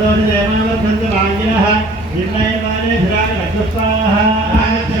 देवावर्धन्तभागिनः निर्णयमाने धिराणि वचस्वाः आत्मा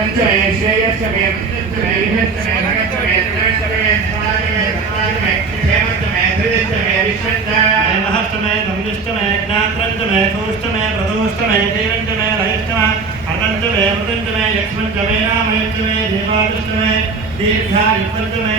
గచ్చమే శ్రేయస్సమే శ్రేయస్సమే నగచ్చమే శ్రేయస్సమే ధారమే ధారమే హేమంతమే ధృజమే విశ్వంత మహత్తమే సంయుష్టమే జ్ఞాత్రంతమే సౌష్టమే ప్రదోష్టమే జీవంతమే రహిష్టమే అతంతమే మృతంతమే యక్ష్మంతమే రామయుక్తమే దేవాదృష్టమే దీర్ఘాయుక్తమే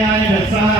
ധന്യനായ വത്സഹ